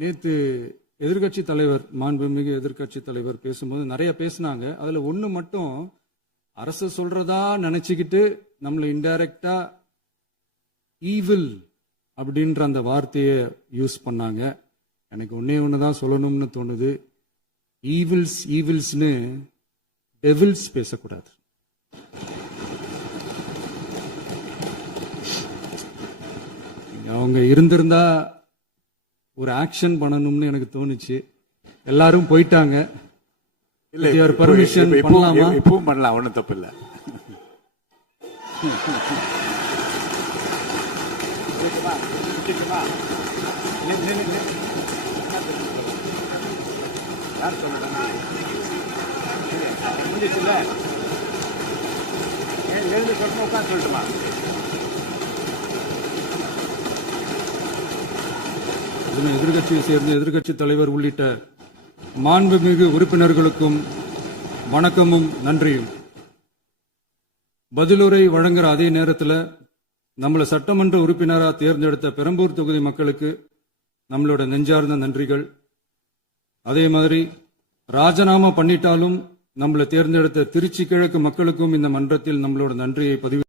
நேத்து எதிர்க்கட்சி தலைவர், மாண்புமிகு எதிர்க்கட்சி தலைவர் பேசும்போது நிறைய பேசினாங்க. அதுல ஒண்ணு மட்டும் அரசு சொல்றதா நினைச்சுக்கிட்டு நம்மள இன்டைரக்டா ஈவில் அப்படின்ற அந்த வார்த்தையை யூஸ் பண்ணாங்க. எனக்கு ஒன்னே ஒண்ணுதான் சொல்லணும்னு தோணுது. ஈவில்ஸ்னு டெவில்ஸ் பேசக்கூடாது. அவங்க இருந்திருந்தா ஒரு ஆக்ஷன் பண்ணணும்னு எனக்கு தோணுச்சு. எல்லாரும் போயிட்டாங்க. இல்ல, பர்மிஷன் பண்ணலாமா? இப்பவும் பண்ணலாம், ஒன்றும் தப்பு இல்லை. சொல்லட்டுமா? எதிர்கட்சியை சேர்ந்த எதிர்கட்சி தலைவர் உள்ளிட்ட மாண்புமிகு உறுப்பினர்களுக்கும் வணக்கமும் நன்றியும். பதிலுரை வழங்குற அதே நேரத்தில் நம்மளை சட்டமன்ற உறுப்பினராக தேர்ந்தெடுத்த பெரம்பூர் தொகுதி மக்களுக்கு நம்மளோட நெஞ்சார்ந்த நன்றிகள். அதே மாதிரி ராஜினாமா பண்ணிட்டாலும் நம்மளை தேர்ந்தெடுத்த திருச்சி கிழக்கு மக்களுக்கும் இந்த மன்றத்தில் நம்மளோட நன்றியை பதிவு